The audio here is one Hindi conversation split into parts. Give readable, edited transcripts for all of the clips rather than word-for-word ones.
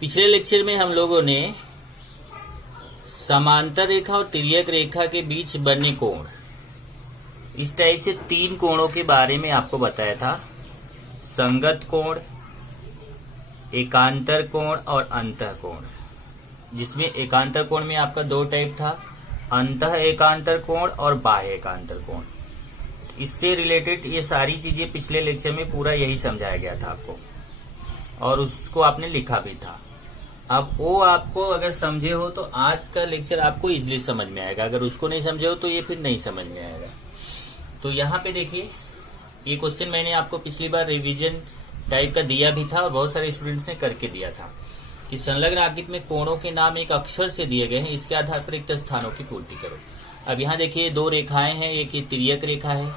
पिछले लेक्चर में हम लोगों ने समांतर रेखा और तिर्यक रेखा के बीच बने कोण, इस टाइप से तीन कोणों के बारे में आपको बताया था। संगत कोण, एकांतर कोण और अंतः कोण। जिसमें एकांतर कोण में आपका दो टाइप था, अंतः एकांतर कोण और बाह्य एकांतर कोण। इससे रिलेटेड ये सारी चीजें पिछले लेक्चर में पूरा यही समझाया गया था आपको, और उसको आपने लिखा भी था। अब वो आपको अगर समझे हो तो आज का लेक्चर आपको इजीली समझ में आएगा, अगर उसको नहीं समझे हो तो ये फिर नहीं समझ में आएगा। तो यहाँ पे देखिए, ये क्वेश्चन मैंने आपको पिछली बार रिवीजन टाइप का दिया भी था और बहुत सारे स्टूडेंट्स ने करके दिया था कि संलग्न आकृति में कोणों के नाम एक अक्षर से दिए गए हैं, इसके आधार पर रिक्त स्थानों की पूर्ति करो। अब यहाँ देखिए दो रेखाएं हैं, एक ये तिर्यक रेखा है,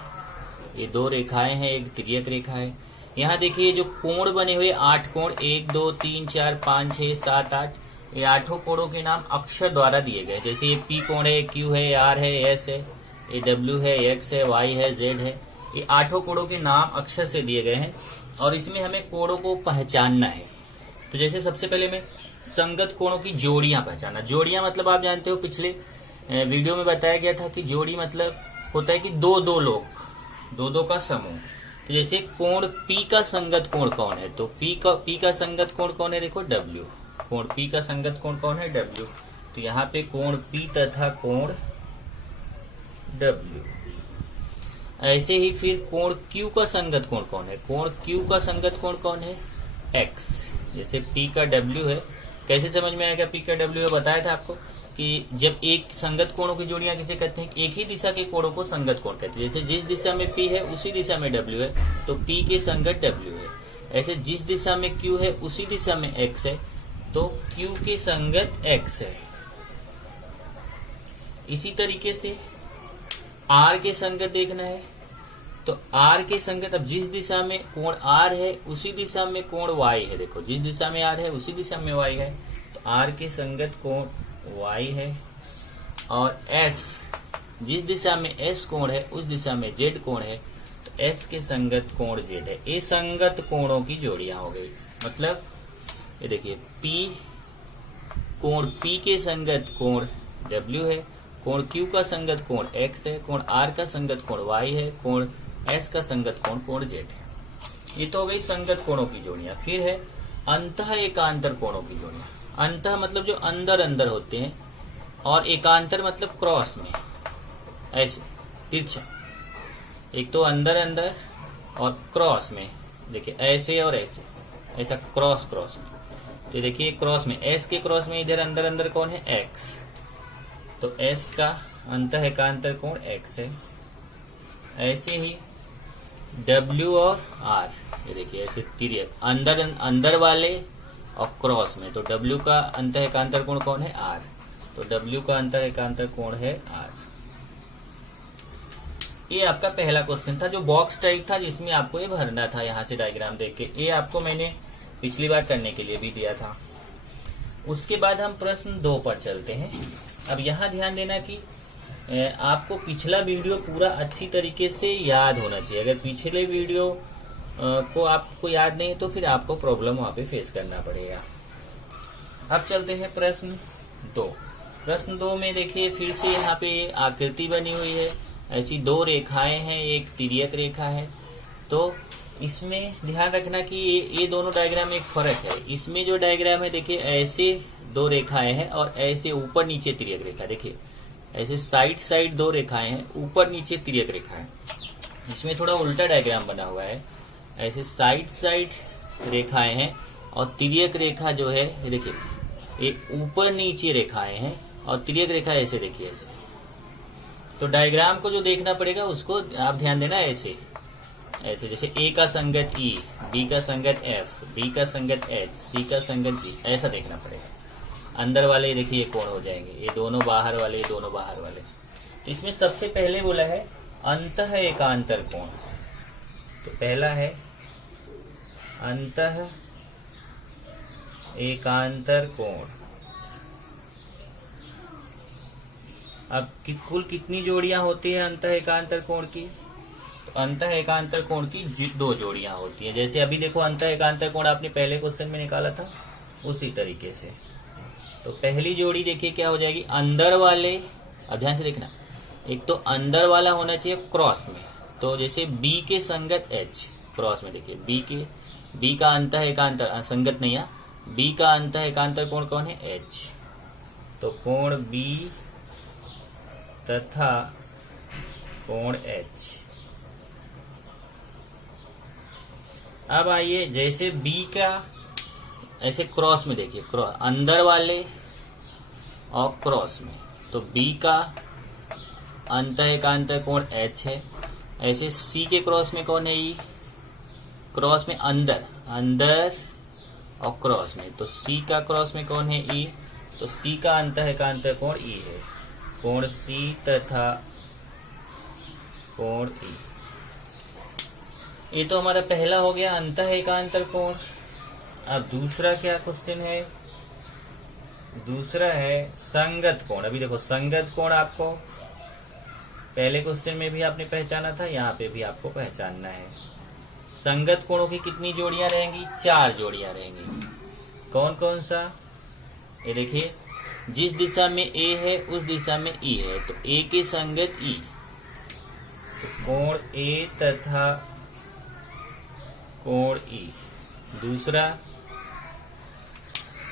ये दो रेखाएं हैं, एक तिर्यक रेखा है। यहाँ देखिए जो कोण बने हुए 8 कोण, 1 2 3 4 5 6 7 8, ये आठों कोणों के नाम अक्षर द्वारा दिए गए। जैसे ये पी कोण है, क्यू है, आर है, एस है, ये डब्ल्यू है, एक्स है, वाई है, जेड है। ये आठों कोणों के नाम अक्षर से दिए गए हैं और इसमें हमें कोणों को पहचानना है। तो जैसे सबसे पहले में संगत कोणों की जोड़ियां पहचाना। जोड़ियां मतलब आप जानते हो, पिछले वीडियो में बताया गया था कि जोड़ी मतलब होता है कि दो दो लोग, दो का समूह। तो जैसे कोण P का संगत कोण कौन है, तो P का संगत कोण कौन है, देखो W। कोण P का संगत कोण कौन है, W। तो यहाँ पे कोण P तथा कोण W। ऐसे ही फिर कोण Q का संगत कोण कौन है, कोण Q का संगत कोण कौन है, X। जैसे P का W है, कैसे समझ में आएगा P का W है, बताया था आपको कि जब एक संगत कोणों की जोड़ियां किसे कहते हैं, एक ही दिशा के कोणों को संगत कोण कहते हैं। जैसे जिस दिशा में P है उसी दिशा में W है, तो P के संगत W है। ऐसे जिस दिशा में Q है उसी दिशा में X है, तो Q के संगत X है। इसी तरीके से R के संगत देखना है, तो R के संगत, अब जिस दिशा में कोण R है उसी दिशा में कोण Y है। देखो जिस दिशा में R है उसी दिशा में Y है, तो R के संगत कोण Y है। और S, जिस दिशा में S कोण है उस दिशा में Z कोण है, तो S के संगत कोण Z है। ये संगत कोणों की जोड़ियां हो गई। मतलब ये देखिए कोण P के संगत कोण W है, कोण Q का संगत कोण X है, कोण R का संगत कोण Y है, कोण S का संगत कोण Z है। ये तो हो गई संगत कोणों की जोड़ियां। फिर है अंतः एकांतर कोणों की जोड़ियां। अंतः मतलब जो अंदर अंदर होते हैं, और एकांतर मतलब क्रॉस में, ऐसे तिरछा। एक तो अंदर अंदर और क्रॉस में, देखिए ऐसे और ऐसे, ऐसा क्रॉस में। तो देखिए क्रॉस में, S के क्रॉस में इधर अंदर अंदर कौन है, X। तो S का अंतः एकांतर कोण X है। ऐसे ही W और R, ये देखिए ऐसे तिर्यक, अंदर वाले और क्रॉस में, तो W का अंतः एकांतर कोण कौन है, R। तो W का अंतः एकांतर कोण है R। ये आपका पहला क्वेश्चन था जो बॉक्स टाइप था, जिसमें आपको ये भरना था यहाँ से डायग्राम देख के। ये आपको मैंने पिछली बार करने के लिए भी दिया था। उसके बाद हम प्रश्न 2 पर चलते हैं। अब यहाँ ध्यान देना कि आपको पिछला वीडियो पूरा अच्छी तरीके से याद होना चाहिए। अगर पिछले वीडियो को आपको याद नहीं तो फिर आपको प्रॉब्लम वहां पे फेस करना पड़ेगा। अब चलते हैं प्रश्न 2। प्रश्न 2 में देखिए फिर से यहाँ पे आकृति बनी हुई है, ऐसी दो रेखाएं हैं, एक तिर्यक रेखा है। तो इसमें ध्यान रखना कि ये दोनों डायग्राम में एक फर्क है। इसमें जो डायग्राम है देखिए ऐसे दो रेखाएं हैं और ऐसे ऊपर नीचे तिर्यक रेखा। देखिए ऐसे साइड दो रेखाएं हैं, ऊपर नीचे तिर्यक रेखा है। इसमें थोड़ा उल्टा डायग्राम बना हुआ है, ऐसे साइड रेखाएं हैं और तिर्यक रेखा जो है ये देखिए, ये ऊपर नीचे रेखाएं हैं और तिर्यक रेखा ऐसे देखिए ऐसे। तो डायग्राम को जो देखना पड़ेगा उसको आप ध्यान देना ऐसे जैसे A का संगत E, B का संगत F, D का संगत H, C का संगत G, ऐसा देखना पड़ेगा। अंदर वाले देखिए कोण हो जाएंगे, ये दोनों बाहर वाले, ये दोनों बाहर वाले। इसमें सबसे पहले बोला है अंतः एकांतर कोण। तो पहला है अंतः एकांतर कोण। अब कुल कितनी जोड़ियां होती है अंतः एकांतर कोण की, तो अंतः एकांतर कोण की 2 जोड़ियां होती है। जैसे अभी देखो अंतः एकांतर कोण आपने पहले क्वेश्चन में निकाला था, उसी तरीके से। तो पहली जोड़ी देखिए क्या हो जाएगी, अंदर वाले, अब ध्यान से देखना, एक तो अंदर वाला होना चाहिए क्रॉस में, तो जैसे बी के संगत एच, क्रॉस में देखिए बी का अंत एकांतर, संगत नहीं है, बी का अंत एकांतर कोण कौन है, एच। तो कोण बी तथा कोण एच। अब आइए जैसे बी का ऐसे क्रॉस में देखिए, अंदर वाले और क्रॉस में, तो बी का अंत एकांतर कोण एच है। ऐसे सी के क्रॉस में कौन है, ई, क्रॉस में अंदर और क्रॉस में, तो सी का क्रॉस में कौन है, ई, तो सी का अंत एकांतर कोण ई है, कोण सी तथा कोण ई। ये तो हमारा पहला हो गया अंत एकांतर कोण। अब दूसरा क्या क्वेश्चन है, दूसरा है संगत कोण। अभी देखो संगत कोण आपको पहले क्वेश्चन में भी आपने पहचाना था, यहाँ पे भी आपको पहचानना है। संगत कोणों की कितनी जोड़ियां रहेंगी, 4 जोड़ियां रहेंगी। कौन कौन सा, ये देखिए, जिस दिशा में ए है उस दिशा में ई है, तो ए के संगत ई, तो कोण ए तथा कोण ई। दूसरा,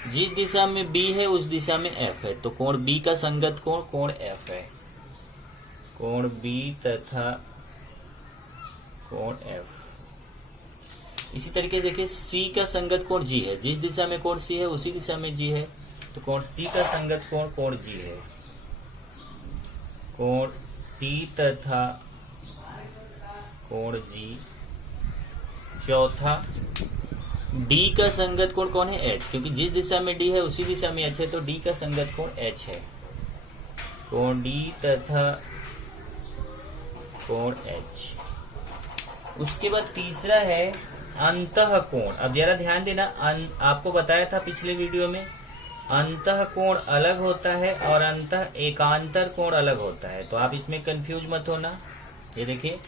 जिस दिशा में बी है उस दिशा में एफ है, तो कोण बी का संगत कोण कोण एफ है, कोण बी तथा कोण एफ। इसी तरीके से देखिए सी का संगत कोण जी है, जिस दिशा में कोण सी है उसी दिशा में जी है, तो कोण सी का संगत कोण कोण जी है, कोण सी तथा कोण जी। चौथा, डी का संगत कोण कौन है, एच, क्योंकि जिस दिशा में डी है उसी दिशा में एच है, तो डी का संगत कोण एच है, कोण डी तथा कोण एच। उसके बाद तीसरा है अंतः कोण। अब जरा ध्यान देना, आपको बताया था पिछले वीडियो में, अंतः कोण अलग होता है और अंतः एकांतर कोण अलग होता है, तो आप इसमें कंफ्यूज मत होना। ये देखिए,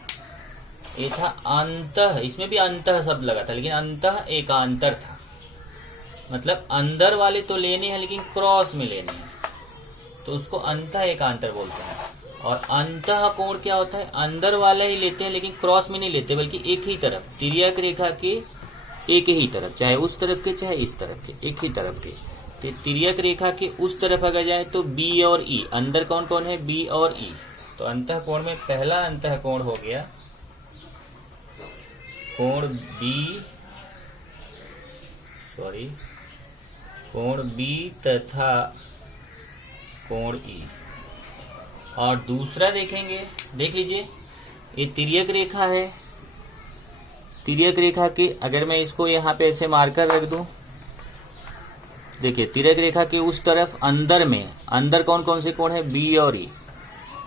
ये था अंतः, इसमें भी अंतः शब्द लगा था, लेकिन अंतः एकांतर था, मतलब अंदर वाले तो लेने हैं लेकिन क्रॉस में लेने हैं, तो उसको अंतः एकांतर बोलते हैं। और अंतः कोण क्या होता है, अंदर वाला ही लेते हैं लेकिन क्रॉस में नहीं लेते, बल्कि एक ही तरफ, तिर्यक रेखा के एक ही तरफ, चाहे उस तरफ के चाहे इस तरफ के, एक ही तरफ के। तो तिर्यक रेखा के उस तरफ अगर जाए तो बी और ई, अंदर कौन कौन है, बी और ई। तो अंतः कोण में पहला अंतः कोण हो गया कोण बी तथा कोण ई। और दूसरा देखेंगे, देख लीजिए, ये तिर्यक रेखा है, तिर्यक रेखा के अगर मैं इसको यहाँ पे ऐसे मार्कर रख दूं, देखिए तिर्यक रेखा के उस तरफ अंदर में, अंदर कौन कौन से कोण है, बी और ई,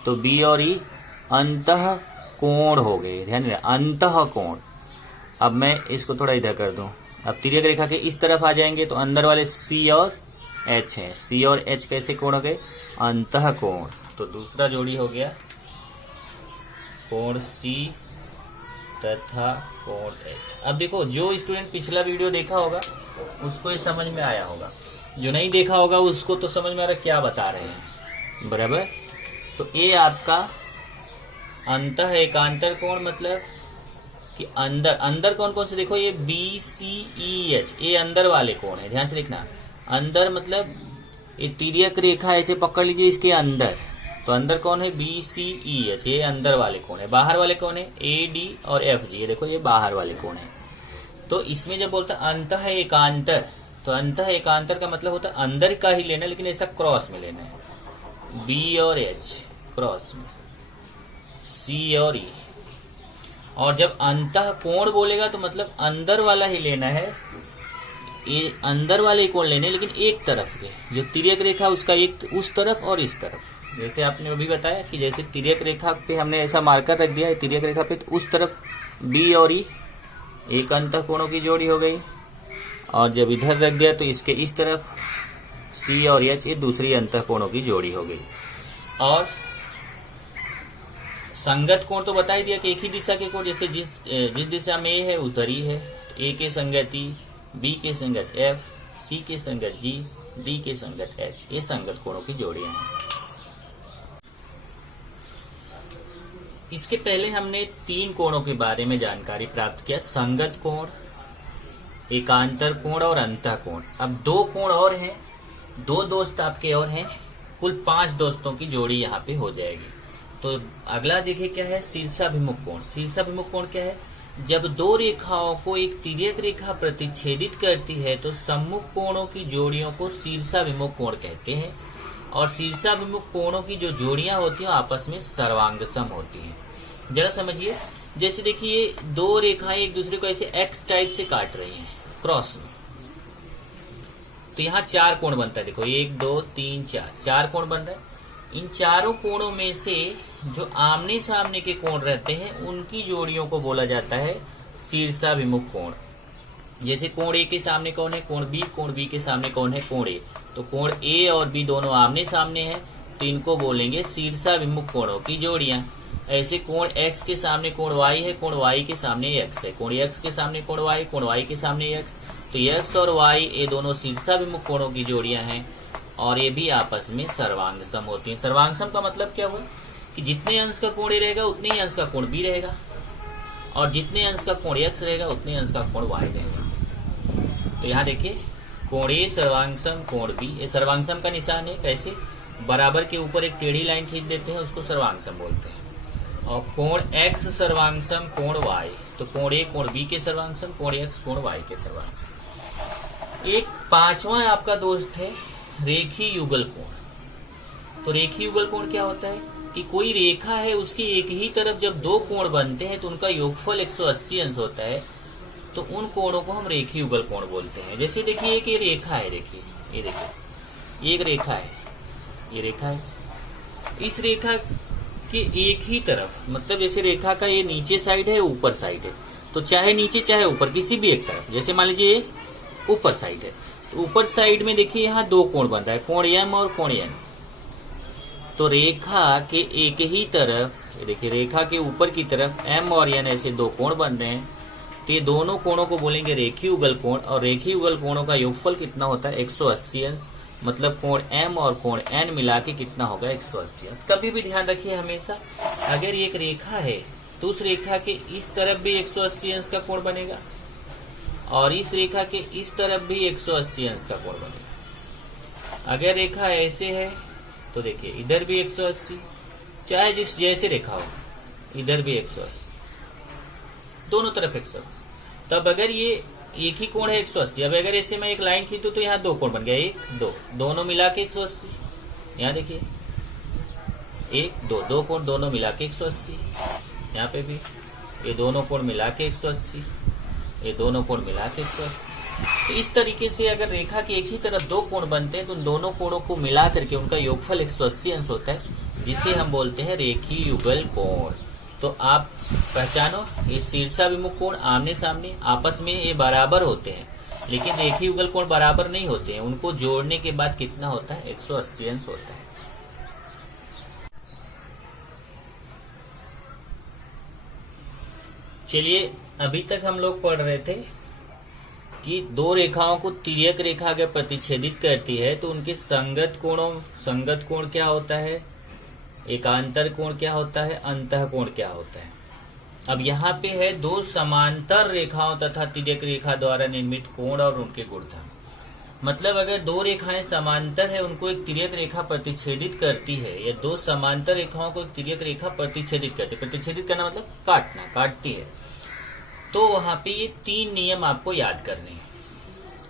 तो बी और ई अंतः कोण हो गए, ध्यान देना, अंतः कोण। अब मैं इसको थोड़ा इधर कर दूं, अब तिर्यक रेखा के इस तरफ आ जाएंगे तो अंदर वाले सी और एच है, सी और एच कैसे कोण हो गए, अंतः कोण। तो दूसरा जोड़ी हो गया कोण सी तथा कोण एच। अब देखो, जो स्टूडेंट पिछला वीडियो देखा होगा उसको ये समझ में आया होगा, जो नहीं देखा होगा उसको तो समझ में आ रहा क्या बता रहे हैं, बराबर। तो ये आपका अंतः एकांतर कोण, मतलब कि अंदर कौन कौन से, देखो ये बी सी ई एच, ये अंदर वाले कोण है, ध्यान से देखना, अंदर मतलब ये तिर्यक रेखा ऐसे पकड़ लीजिए इसके अंदर, तो अंदर कौन है, बी सी ई एच, ये अंदर वाले कोण है। बाहर वाले कौन है, ए डी और एफ जी, ये देखो ये बाहर वाले कोण है। तो इसमें जब बोलता अंतः एकांतर, तो अंतः एकांतर का मतलब होता है अंदर का ही लेना, लेकिन ऐसा क्रॉस में लेना है, बी और एच क्रॉस में, सी और ई। और जब अंतः कोण बोलेगा तो मतलब अंदर वाला ही लेना है, ये अंदर वाले कोण लेने, लेकिन एक तरफ के, जो तिर्यक रेखा उसका एक उस तरफ और इस तरफ। जैसे आपने अभी बताया कि जैसे तिर्यक रेखा पे हमने ऐसा मार्कर रख दिया है, तिर्यक रेखा पे, तो उस तरफ बी और ई एक अंतः कोणों की जोड़ी हो गई, और जब इधर रख दिया तो इसके इस तरफ सी और एच, ये दूसरी अंतः कोणों की जोड़ी हो गई। और संगत कोण तो बता ही दिया कि एक ही दिशा के कोण, जैसे जिस दिशा में ए है उधर ही है, ए के संगत ई, बी के संगत एफ, सी के संगत जी, डी के संगत एच, ये संगत कोणों की जोड़ियां हैं। इसके पहले हमने 3 कोणों के बारे में जानकारी प्राप्त किया, संगत कोण, एकांतर कोण और अंतः कोण। अब 2 कोण और हैं, 2 दोस्त आपके और हैं, कुल 5 दोस्तों की जोड़ी यहाँ पे हो जाएगी। तो अगला देखिए क्या है, शीर्षाभिमुख कोण। शीर्षाभिमुख कोण क्या है, जब 2 रेखाओं को एक तिर्यक रेखा प्रतिच्छेदित करती है तो सम्मुख कोणों की जोड़ियों को शीर्षाभिमुख कोण कहते हैं, और शीर्षाभिमुख कोणों की जो जोड़ियां होती हैं आपस में सर्वांगसम होती हैं। जरा समझिए, जैसे देखिए 2 रेखाएं एक दूसरे को ऐसे एक्स टाइप से काट रही हैं क्रॉस में, तो यहाँ 4 कोण बनता है। देखो 1 2 3 4, 4 कोण बन रहा है। इन चारों कोणों में से जो आमने सामने के कोण रहते हैं उनकी जोड़ियों को बोला जाता है शीर्षाभिमुख कोण। जैसे कोण ए के सामने कौन है, कोण बी के सामने कौन है, कोण ए। तो कोण ए और बी दोनों आमने सामने हैं, तो इनको बोलेंगे शीर्षाभिमुख कोणों की जोड़ियां। ऐसे कोण एक्स के सामने कोण वाई है, कोण वाई के सामने एक्स है, कोण एक्स के सामने कोण वाई के सामने एक्स, तो एक्स और वाई ये दोनों शीर्षाभिमुख कोणों की जोड़ियां हैं, और ये भी आपस में सर्वांगसम होती हैं। सर्वांगसम का मतलब क्या हुआ कि जितने अंश का कोण ए रहेगा उतने ही अंश का कोण बी रहेगा, और जितने अंश का कोण एक्स रहेगा उतने अंश का कोण वाई रहेगा। तो यहाँ देखिए कोण ए सर्वांगसम, कोण बी, ये सर्वांगसम का निशान है। कैसे, बराबर के ऊपर एक टेढ़ी लाइन खींच देते हैं, उसको सर्वांगसम बोलते हैं। और कोण एक्स सर्वांगसम, कोण वाई, तो कोण ए कोण बी के सर्वांगसम, कोण एक्स कोण वाई के सर्वांगसम। एक 5वां आपका दोस्त है रेखी युगल कोण। तो रेखी युगल कोण क्या होता है कि कोई रेखा है, उसकी एक ही तरफ जब 2 कोण बनते हैं तो उनका योगफल 180 अंश होता है, तो उन कोणों को हम रेखी युगल कोण बोलते हैं। जैसे देखिए एक ये रेखा है, देखिए ये देखिए एक रेखा है, ये रेखा है, इस रेखा के एक ही तरफ, मतलब जैसे रेखा का ये नीचे साइड है, ऊपर साइड है, तो चाहे नीचे चाहे ऊपर किसी भी एक तरफ, जैसे मान लीजिए ये ऊपर साइड है, तो ऊपर साइड में देखिए यहाँ 2 कोण बन रहा है, कोण एम और कोण एन। तो रेखा के एक ही तरफ, देखिए रेखा के ऊपर की तरफ एम और एन ऐसे 2 कोण बन रहे हैं, तो ये दोनों कोणों को बोलेंगे रेखी युगल कोण। और रेखी युगल कोणों का योगफल कितना होता है, 180 अंश, मतलब कोण एम और कोण एन मिला के कितना होगा, 180 अंश। कभी भी ध्यान रखिए हमेशा, अगर एक रेखा है तो उस रेखा के इस तरफ भी 180 अंश का कोण बनेगा, और इस रेखा के इस तरफ भी 180 अंश का कोण बनेगा। अगर रेखा ऐसे है तो देखिए इधर भी 180, चाहे जिस जैसे रेखा हो, इधर भी 180, दोनों तरफ 180। तब अगर ये एक ही कोण है 180, अब अगर ऐसे मैं एक लाइन खींचूं तो यहाँ 2 कोण बन गया, 1 2, दोनों मिला के 180। यहाँ देखिए 1 2, 2 कोण दोनों मिला के 180, यहाँ पे भी ये दोनों कोण मिला के 180, ये दोनों कोण मिला के 180। तो इस तरीके से अगर रेखा के एक ही तरफ 2 कोण बनते हैं तो उन दोनों कोणों को मिला करके उनका योगफल 180 अंश होता है, जिसे हम बोलते हैं रेखी युगल कोण। तो आप पहचानो, ये शीर्षाभिमुख कोण आमने सामने आपस में ये बराबर होते हैं, लेकिन रेखी युगल कोण बराबर नहीं होते हैं, उनको जोड़ने के बाद कितना होता है, 180 अंश होता है। चलिए, अभी तक हम लोग पढ़ रहे थे कि 2 रेखाओं को तिर्यक रेखा अगर प्रतिच्छेदित करती है तो उनके संगत कोण क्या होता है, एकांतर कोण क्या होता है, अंतः कोण क्या होता है। अब यहाँ पे है 2 समांतर रेखाओं तथा तिर्यक रेखा द्वारा निर्मित कोण और उनके गुणधर्म। मतलब अगर 2 रेखाएं समांतर है, उनको एक तिर्यक रेखा प्रतिच्छेदित करती है, या 2 समांतर रेखाओं को एक तिर्यक रेखा प्रतिच्छेदित करती है, प्रतिच्छेदित करना मतलब काटती है, तो वहां पे ये 3 नियम आपको याद करने हैं।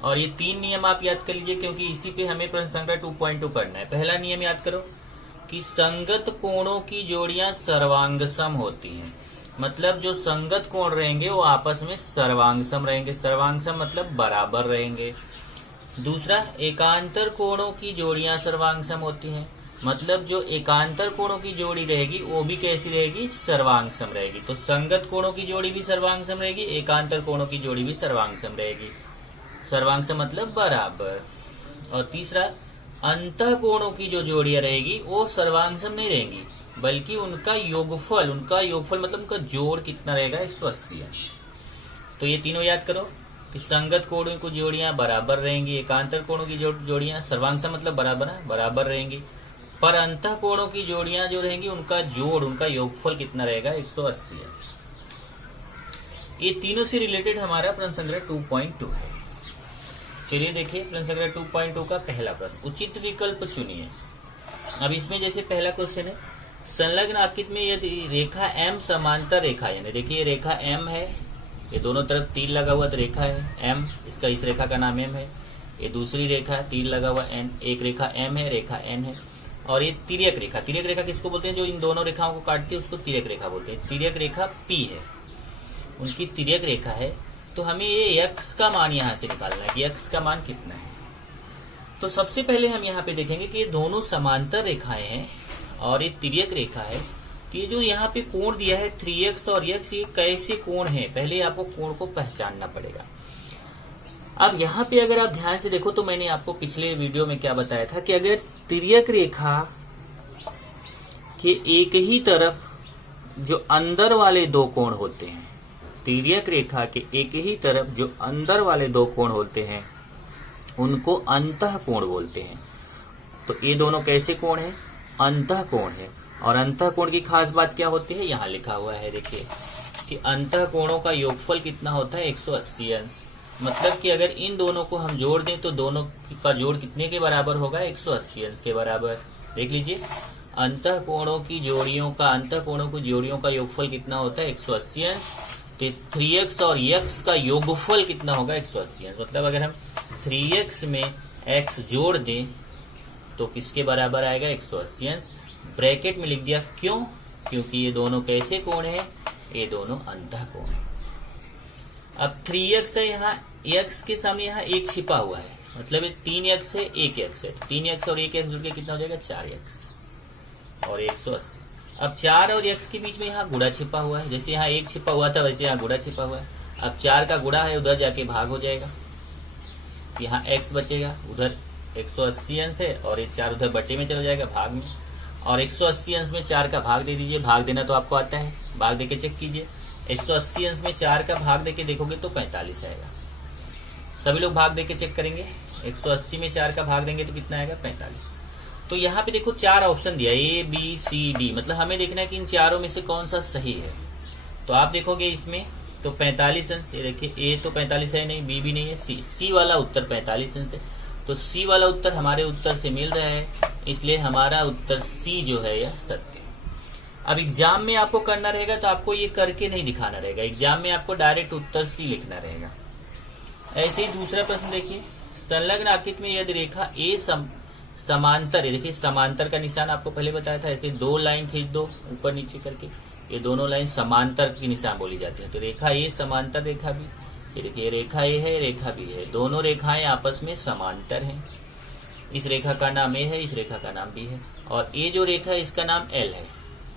और ये 3 नियम आप याद कर लीजिए, क्योंकि इसी पे हमें प्रश्न संग्रह 2.2 करना है। पहला नियम याद करो कि संगत कोणों की जोड़ियां सर्वांगसम होती हैं। मतलब जो संगत कोण रहेंगे वो आपस में सर्वांगसम रहेंगे। सर्वांगसम मतलब बराबर रहेंगे। दूसरा, एकांतर कोणों की जोड़ियां सर्वांगसम होती हैं। मतलब जो एकांतर कोणों की जोड़ी रहेगी वो भी कैसी रहेगी, सर्वांगसम रहेगी। तो संगत कोणों की जोड़ी भी सर्वांगसम रहेगी, एकांतर कोणों की जोड़ी भी सर्वांगसम रहेगी। सर्वांगसम मतलब बराबर। और तीसरा, अंतः कोणों की जो जोड़ियां रहेगी वो सर्वांगसम नहीं रहेंगी, बल्कि उनका योगफल मतलब उनका जोड़ कितना रहेगा, 180 अंश। तो ये तीनों याद करो। कि संगत कोणों की जोड़ियां बराबर रहेंगी, एकांतर कोणों की जोड़ियां सर्वांग मतलब बराबर है, बराबर रहेंगी, पर अंतः कोणों की जोड़ियां जो रहेंगी उनका जोड़, उनका योगफल कितना रहेगा 180 अंश। ये तीनों से रिलेटेड हमारा प्रश्न संग्रह 2.2 है। चलिए देखिए प्रश्न संग्रह 2.2 का पहला प्रश्न, उचित विकल्प चुनिए। अब इसमें जैसे पहला क्वेश्चन है, संलग्न आकृति में यदि रेखा M समांतर रेखा, यानी देखिए रेखा M है, ये दोनों तरफ तीर लगा हुआ तो रेखा है M, इसका इस रेखा का नाम M है। ये दूसरी रेखा तीर लगा हुआ N, एक रेखा M है, रेखा N है। और ये तिर्यक रेखा, तिर्यक रेखा किसको बोलते हैं, जो इन दोनों रेखाओं को काटती है उसको तिर्यक रेखा बोलते हैं। तिर्यक रेखा P है, उनकी तिर्यक रेखा है। तो हमें ये x का मान यहाँ से निकालना है कि x का मान कितना है। तो सबसे पहले हम यहाँ पे देखेंगे कि ये दोनों समांतर रेखाएं हैं और ये तिर्यक रेखा है। कि ये जो यहाँ पे कोण दिया है 3x और x, ये कैसे कोण है, पहले आपको कोण को पहचानना पड़ेगा। अब यहाँ पे अगर आप ध्यान से देखो तो मैंने आपको पिछले वीडियो में क्या बताया था कि अगर तिर्यक रेखा के एक ही तरफ जो अंदर वाले दो कोण होते हैं, तिर्यक रेखा के एक ही तरफ जो अंदर वाले दो कोण होते हैं उनको अंतः कोण बोलते हैं। तो ये दोनों कैसे कोण है, अंतः कोण है। और अंतः कोण की खास बात क्या होती है, यहाँ लिखा हुआ है देखिए कि अंतः कोणों का योगफल कितना होता है 180 अंश। मतलब कि अगर इन दोनों को हम जोड़ दें तो दोनों का जोड़ कितने के बराबर होगा, 180 अंश के बराबर। देख लीजिए अंतः कोणों की जोड़ियों का योगफल कितना होता है 180 अंश। तो 3x और x का योगफल कितना होगा 180 अंश। मतलब अगर हम 3x में x जोड़ दें तो किसके बराबर आएगा 180 अंश। ब्रैकेट में लिख दिया, क्यों, क्योंकि ये दोनों कैसे कोण है, ये दोनों अंतः कोण है। अब 3x है, यहाँ x के सामने यहाँ एक छिपा हुआ है, मतलब ये 3x है 1x है, 3x और 1x जुड़ के कितना हो जाएगा 4x और 180। अब 4 और x के बीच में यहाँ गुणा छिपा हुआ है, जैसे यहाँ 1 छिपा हुआ था वैसे यहाँ गुणा छिपा हुआ है। अब 4 का गुणा है, उधर जाके भाग हो जाएगा, यहाँ x बचेगा, उधर 180 अंश है और ये 4 उधर बटे में चला जाएगा भाग में। और 180 अंश में 4 का भाग दे दीजिए, भाग देना तो आपको आता है, भाग देके चेक कीजिए। 180 अंश में 4 का भाग देके देखोगे तो 45 आएगा। सभी लोग भाग देके चेक करेंगे, 180 में 4 का भाग देंगे तो कितना आएगा 45। तो यहाँ पे देखो 4 ऑप्शन दिया A B C D, मतलब हमें देखना है कि इन चारों में से कौन सा सही है। तो आप देखोगे इसमें तो 45 अंश, ये देखिए A तो 45 है नहीं, B भी नहीं है, C वाला उत्तर 45 अंश है। तो C वाला उत्तर हमारे उत्तर से मिल रहा है, इसलिए हमारा उत्तर C जो है यह सत्य है। अब एग्जाम में आपको करना रहेगा तो आपको ये करके नहीं दिखाना रहेगा, एग्जाम में आपको डायरेक्ट उत्तर C लिखना रहेगा। ऐसे ही दूसरा प्रश्न देखिए, संलग्न आकृति में यदि रेखा A समांतर है, देखिए समांतर का निशान आपको पहले बताया था, ऐसे 2 लाइन खींच दो ऊपर नीचे करके, ये दोनों लाइन समांतर की निशान बोली जाती है। तो रेखा A समांतर रेखा भी, ये देखिए रेखा A है, रेखा B है, दोनों रेखाएं आपस में समांतर हैं। इस रेखा का नाम A है, इस रेखा का नाम B है, और ये जो रेखा है इसका नाम L है,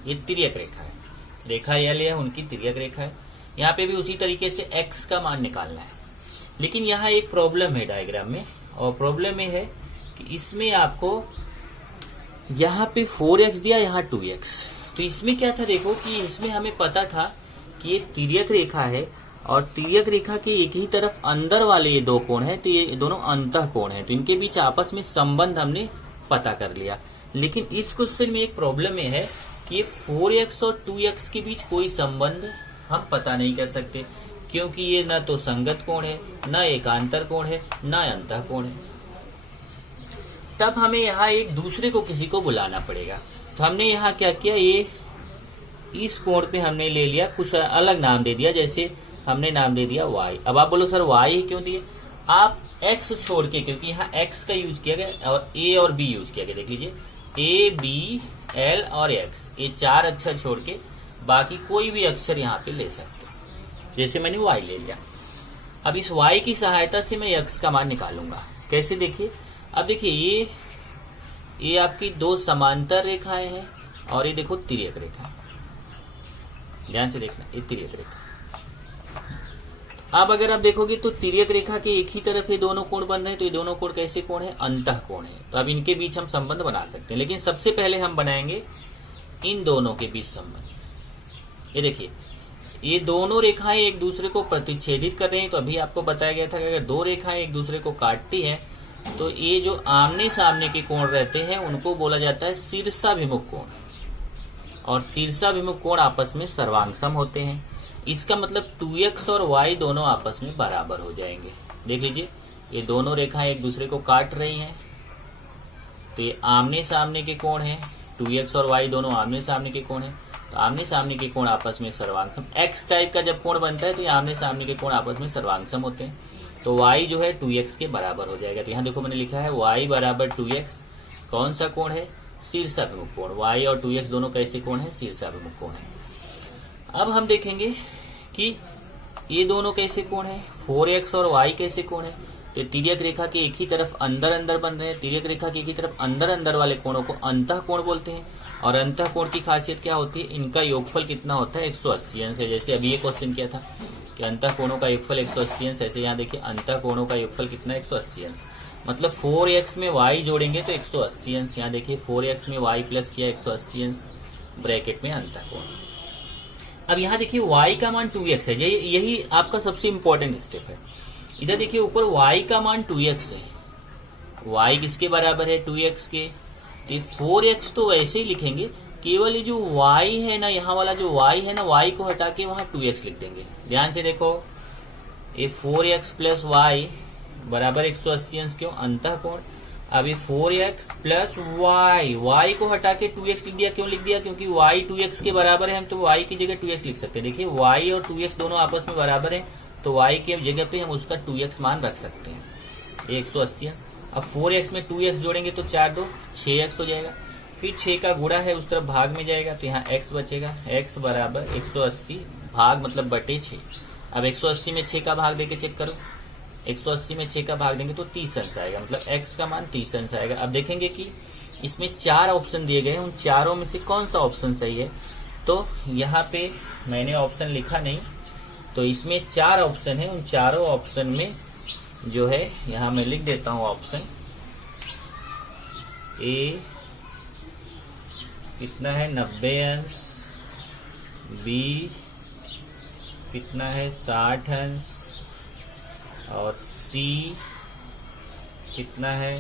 ये तिर्यक रेखा है। रेखा L है, उनकी तिर्यक रेखा है। यहाँ पे भी उसी तरीके से x का मान निकालना है, लेकिन यहाँ एक प्रॉब्लम है डायग्राम में, और प्रॉब्लम ये है कि इसमें आपको यहाँ पे 4x दिया, यहाँ 2x। तो इसमें क्या था देखो कि इसमें हमें पता था कि ये तिर्यक रेखा है और तिर्यक रेखा के एक ही तरफ अंदर वाले ये दो कोण है, तो ये दोनों अंतः कोण है, तो इनके बीच आपस में संबंध हमने पता कर लिया। लेकिन इस क्वेश्चन में एक प्रॉब्लम ये है कि ये 4x और 2x के बीच कोई संबंध हम पता नहीं कर सकते, क्योंकि ये न तो संगत कोण है, न एकांतर कोण है, न अंतः कोण है। तब हमें यहाँ एक दूसरे को किसी को बुलाना पड़ेगा। तो हमने यहाँ क्या किया, ये इस कोण पे हमने ले लिया, कुछ अलग नाम दे दिया, जैसे हमने नाम दे दिया y। अब आप बोलो सर y क्यों दिए, आप x छोड़ के, क्योंकि यहाँ x का यूज किया गया और a और b यूज किया गया। देख लीजिए a b l और x, ये 4 अक्षर छोड़ के बाकी कोई भी अक्षर यहाँ पे ले सकते, जैसे मैंने y ले लिया। अब इस y की सहायता से मैं x का मान निकालूंगा। कैसे देखिए, अब देखिए ये आपकी 2 समांतर रेखाएं हैं और ये देखो तिर्यक रेखा, ध्यान से देखना, ये तिर्यक रेखा। अब अगर आप देखोगे तो तिर्यक रेखा के एक ही तरफ ये दोनों कोण बन रहे हैं, तो ये दोनों कोण कैसे कोण है, अंतः कोण है। तो अब इनके बीच हम संबंध बना सकते हैं, लेकिन सबसे पहले हम बनाएंगे इन दोनों के बीच संबंध। ये देखिए ये दोनों रेखाएं एक दूसरे को प्रतिच्छेदित कर रही हैं। तो अभी आपको बताया गया था कि अगर दो रेखाएं एक दूसरे को काटती हैं तो ये जो आमने सामने के कोण रहते हैं उनको बोला जाता है शीर्षाभिमुख कोण, और शीर्षाभिमुख कोण आपस में सर्वांगसम होते हैं। इसका मतलब 2x और y दोनों आपस में बराबर हो जाएंगे। देख लीजिए, ये दोनों रेखाएं एक दूसरे को काट रही हैं तो ये आमने सामने के कोण हैं। 2x और y दोनों आमने सामने के कोण हैं, तो आमने सामने के कोण आपस में सर्वांगसम। x टाइप का जब कोण बनता है तो ये आमने सामने के कोण आपस में सर्वांगसम होते हैं। तो y जो है 2x के बराबर हो जाएगा। तो यहाँ देखो मैंने लिखा है y बराबर 2x। कौन सा कोण है? शीर्षाभिमुख कोण। y और 2x दोनों कैसे कोण है? शीर्षाभिमुख कोण है। अब हम देखेंगे कि ये दोनों कैसे कोण है, 4x और y कैसे कोण है। तो तिर्यक रेखा के एक ही तरफ अंदर अंदर बन रहे हैं। तिर्यक रेखा के एक ही तरफ अंदर अंदर वाले कोणों को अंतः कोण बोलते हैं। और अंतः कोण की खासियत क्या होती है? इनका योगफल कितना होता है? 180 अंश है। जैसे अभी ये क्वेश्चन किया था कि अंतः कोणों का योगफल 180 अंश, ऐसे यहाँ देखिए अंतः कोणों का योगफल कितना है? 180 अंश। मतलब 4x में y जोड़ेंगे तो 180 अंश। यहाँ देखिए 4x में y प्लस किया 180 अंश, ब्रैकेट में अंतः कोण। अब यहाँ देखिए y का मान 2x है। यही आपका सबसे इंपॉर्टेंट स्टेप है। इधर देखिए ऊपर y का मान 2x है। y किसके बराबर है? 2x के। तो 4x तो ऐसे ही लिखेंगे, केवल ये जो y है ना, यहाँ वाला जो y है ना, y को हटा के वहां 2x लिख देंगे। ध्यान से देखो, ये 4x प्लस y बराबर 180 अंश। क्यों? अंतः कोण। अब ये 4x प्लस y को हटा के 2x लिख दिया। क्यों लिख दिया? क्योंकि y 2x के बराबर है, हम तो y की जगह 2x लिख सकते हैं। देखिए y और 2x दोनों आपस में बराबर है, तो y की जगह पे हम उसका 2x मान रख सकते हैं। 180 अंश। अब 4x में 2x जोड़ेंगे तो 4 2 6x हो जाएगा। फिर 6 का गुणा है उस तरफ भाग में जाएगा, तो यहाँ x बचेगा। x बराबर 180 भाग मतलब बटे 6। अब 180 में 6 का भाग देके चेक करो। 180 में 6 का भाग देंगे तो 30 अंश आएगा, मतलब x का मान 30 अंश आएगा। अब देखेंगे कि इसमें 4 ऑप्शन दिए गए हैं, उन चारों में से कौन सा ऑप्शन सही है। तो यहाँ पे मैंने ऑप्शन लिखा नहीं, तो इसमें 4 ऑप्शन है। उन चारों ऑप्शन में जो है, यहाँ मैं लिख देता हूँ ऑप्शन ए कितना है? 90 अंश। बी कितना है? 60 अंश। और सी कितना है?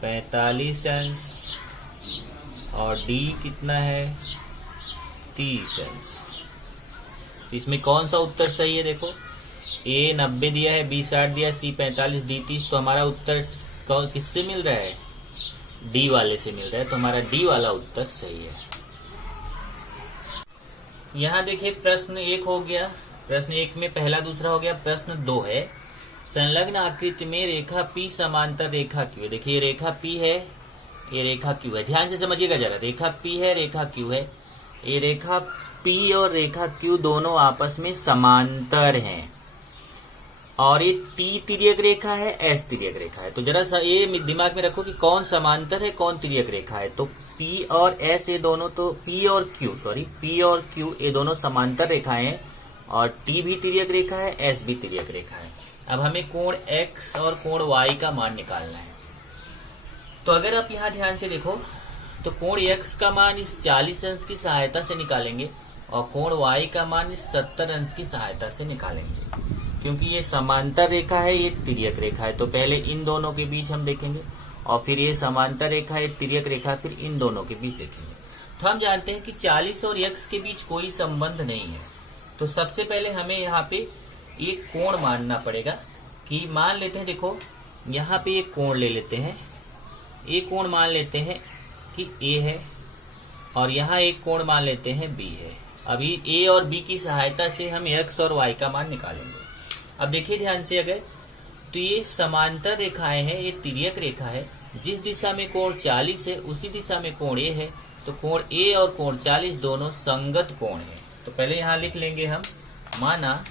45 अंश। और डी कितना है? 30 अंश। तो इसमें कौन सा उत्तर सही है? देखो, ए 90 दिया है, बी 60 दिया, सी 45, डी 30। तो हमारा उत्तर किससे मिल रहा है? डी वाले से मिल रहा है। तो हमारा डी वाला उत्तर सही है। यहाँ देखिए प्रश्न 1 हो गया। प्रश्न 1 में पहला दूसरा हो गया। प्रश्न 2 है, संलग्न आकृति में रेखा P समांतर रेखा Q है। देखिए ये रेखा P है, ये रेखा Q है। ध्यान से समझिएगा जरा, रेखा P है, रेखा Q है। ये रेखा P और रेखा Q दोनों आपस में समांतर हैं, और ये T तिर्यक रेखा है, S तिर्यक रेखा है। तो जरा सा ये दिमाग में रखो कि कौन समांतर है, कौन तिर्यक रेखा है। तो P और S ये दोनों, तो P और Q ये दोनों समांतर रेखाएं हैं, और T भी तिर्यक रेखा है, S भी तिर्यक रेखा है। अब हमें कोण X और कोण Y का मान निकालना है। तो अगर आप यहाँ ध्यान से देखो तो कोण X का मान इस 40 अंश की सहायता से निकालेंगे, और कोण Y का मान इस 70 अंश की सहायता से निकालेंगे। क्योंकि ये समांतर रेखा है, ये तिर्यक रेखा है, तो पहले इन दोनों के बीच हम देखेंगे, और फिर ये समांतर रेखा है, तिर्यक रेखा, फिर इन दोनों के बीच देखेंगे। तो हम जानते हैं कि 40 और x के बीच कोई संबंध नहीं है। तो सबसे पहले हमें यहाँ पे एक कोण मानना पड़ेगा, कि मान लेते हैं, देखो यहाँ पे एक कोण ले लेते हैं, एक कोण मान लेते हैं कि A है, और यहाँ एक कोण मान लेते हैं B है। अभी A और B की सहायता से हम x और y का मान निकालेंगे। अब देखिए ध्यान से, अगर तो ये समांतर रेखाएं हैं, ये तिर्यक रेखा है, जिस दिशा में कोण 40 है उसी दिशा में कोण A है, तो कोण A और कोण 40 दोनों संगत कोण है। तो पहले यहाँ लिख लेंगे हम, माना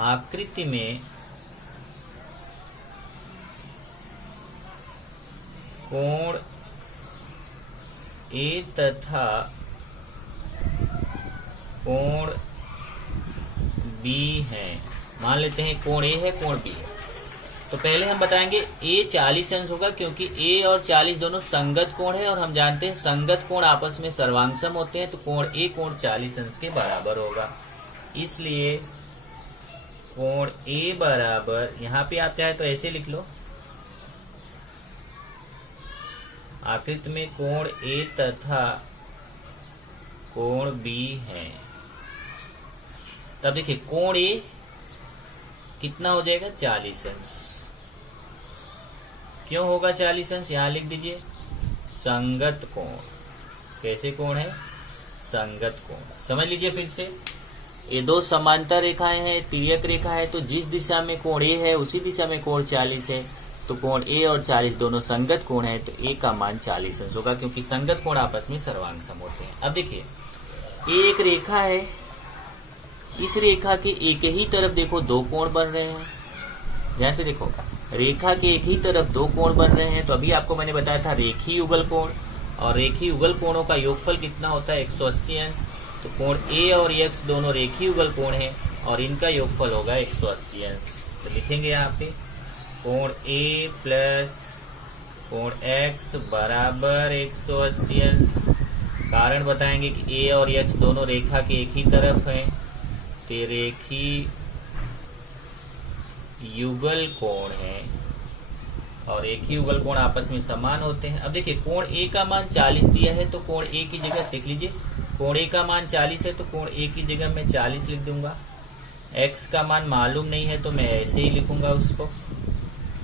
आकृति में कोण A तथा कोण B है। मान लेते हैं कोण A है, कोण B है। अब देखिए ध्यान से, अगर तो ये समांतर रेखाएं हैं, ये तिर्यक रेखा है, जिस दिशा में कोण 40 है उसी दिशा में कोण A है, तो कोण A और कोण 40 दोनों संगत कोण है। तो पहले यहाँ लिख लेंगे हम, माना आकृति में कोण A तथा कोण B हैं। मान लेते हैं कोण A है, कोण B है। तो पहले हम बताएंगे ए 40 अंश होगा, क्योंकि ए और 40 दोनों संगत कोण है और हम जानते हैं संगत कोण आपस में सर्वांगसम होते हैं, तो कोण ए कोण 40 अंश के बराबर होगा। इसलिए कोण ए बराबर, यहां पे आप चाहे तो ऐसे लिख लो, आकृति में कोण ए तथा कोण बी है। तब देखिए कोण ए कितना हो जाएगा 40 अंश। क्यों होगा 40 अंश, यहां लिख दीजिए संगत कोण। कैसे कोण है, संगत कोण। समझ लीजिए फिर से, ये दो समांतर रेखाएं हैं, तिर्यक रेखा है, तो जिस दिशा में कोण ए है उसी दिशा में कोण 40 है, तो कोण ए और 40 दोनों संगत कोण है, तो ए का मान 40 अंश होगा, क्योंकि संगत कोण आपस में सर्वांगसम होते हैं। अब देखिए ये एक रेखा है, इस रेखा के एक ही तरफ देखो दो कोण बन रहे हैं। ध्यान से देखो, रेखा के एक ही तरफ दो कोण बन रहे हैं, तो अभी आपको मैंने बताया था रेखीय युगल कोण, और रेखीय युगल कोणों का योगफल कितना होता है 180 अंश। तो कोण ए और एक्स दोनों रेखीय युगल कोण है और इनका योगफल होगा 180 अंश। तो लिखेंगे यहाँ पे कोण ए प्लस कोण एक्स बराबर 180 अंश। कारण बताएंगे कि ए और एक्स दोनों रेखा के एक ही तरफ हैं, तो रेखीय युगल कोण है और एक ही युगल कोण आपस में समान होते हैं। अब देखिए कोण ए का मान 40 दिया है, तो कोण ए की जगह देख लीजिए, कोण ए का मान 40 है तो कोण ए की जगह मैं 40 लिख दूंगा। एक्स का मान मालूम नहीं है तो मैं ऐसे ही लिखूंगा उसको।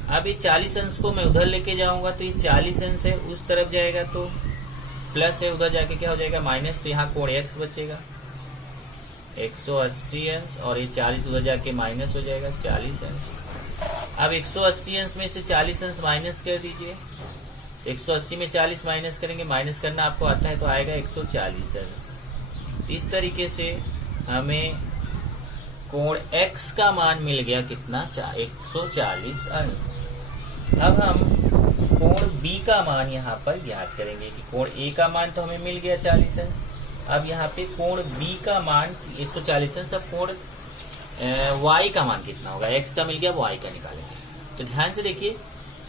अब ये 40 अंश को मैं उधर लेके जाऊंगा, तो ये 40 अंश है उस तरफ जाएगा तो प्लस है, उधर जाके क्या हो जाएगा माइनस, तो यहाँ कोण एक्स बचेगा 180 अंश, और ये 40 उधर जाके माइनस हो जाएगा 40 अंश। अब 180 अंश में से 40 अंश माइनस कर दीजिए, 180 में 40 माइनस करेंगे, माइनस करना आपको आता है तो आएगा 140 अंश। इस तरीके से हमें कोण x का मान मिल गया कितना 140 अंश। अब हम कोण b का मान यहाँ पर ज्ञात करेंगे कि कोण a का मान तो हमें मिल गया 40 अंश। अब यहाँ पे कोण b का मान 140 अंश। अब कोण y का मान कितना होगा, x का मिल गया, y का निकालेंगे। तो ध्यान से देखिए,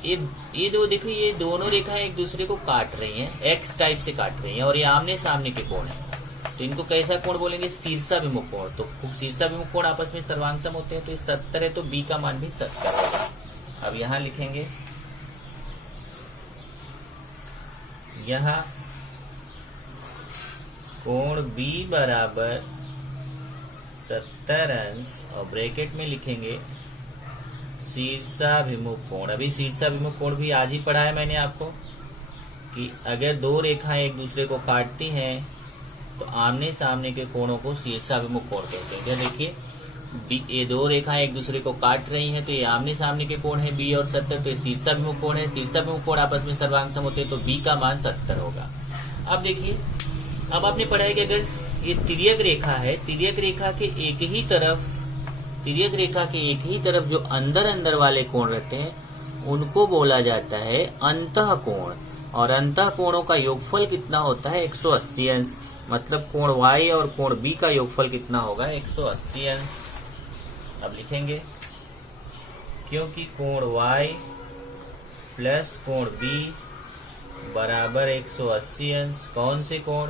ये दो देखो, ये दोनों रेखाएं एक दूसरे को काट रही हैं, x टाइप से काट रही हैं, और ये आमने सामने के कोण है, तो इनको कैसा कोण बोलेंगे, शीर्षाभिमुख कोण। तो शीर्षाभिमुख कोण आपस में सर्वांगसम होते हैं, तो ये 70 है तो b का मान भी 70 होगा। अब यहां लिखेंगे, यहां कोण b बराबर 70 अंश और ब्रैकेट में लिखेंगे शीर्षाभिमुख कोण। अभी शीर्षाभिमुख कोण भी आज ही पढ़ा है मैंने आपको कि अगर दो रेखाएं एक दूसरे को काटती हैं तो आमने सामने के कोणों को शीर्षाभिमुख कोण कहते हैं। देखिए ये दो रेखाएं एक दूसरे को काट रही हैं, तो ये आमने सामने के कोण है b और 70, तो ये शीर्षाभिमुख कोण है। शीर्षाभिमुख कोण आपस में सर्वांगसम होते हैं, तो b का मान 70 होगा। अब देखिए, अब आपने पढ़ा है कि अगर ये तिर्यक रेखा है, तिर्यक रेखा के एक ही तरफ जो अंदर अंदर वाले कोण रहते हैं उनको बोला जाता है अंतः कोण, और अंतः कोणों का योगफल कितना होता है 180 अंश। मतलब कोण y और कोण b का योगफल कितना होगा 180 अंश। अब लिखेंगे, क्योंकि कोण y प्लस कोण b बराबर 180 अंश। कौन से कोण,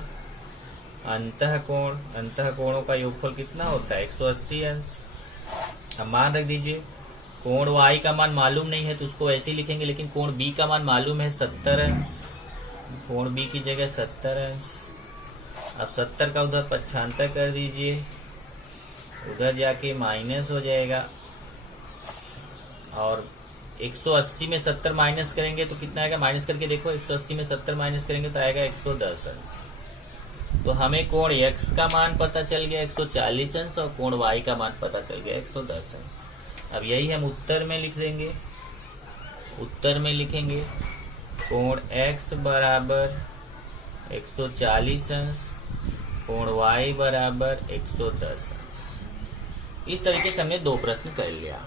अंतः कोण। अंतः कोणों का योगफल कितना होता है 180 अंश। अब मान रख दीजिए, कोण y का मान मालूम नहीं है तो उसको ऐसे ही लिखेंगे, लेकिन कोण b का मान मालूम है 70 अंश, कोण b की जगह 70 अंश। अब 70 का उधर 75 कर दीजिए, उधर जाके माइनस हो जाएगा, और 180 में 70 माइनस करेंगे तो कितना आएगा, माइनस करके देखो, 180 में 70 माइनस करेंगे तो आएगा 110 अंश। तो हमें कोण x का मान पता चल गया 140 अंश और कोण y का मान पता चल गया 110 अंश। अब यही हम उत्तर में लिख देंगे। उत्तर में लिखेंगे कोण x बराबर 140 अंश, कोण y बराबर 110 अंश। इस तरीके से हमने दो प्रश्न कर लिया।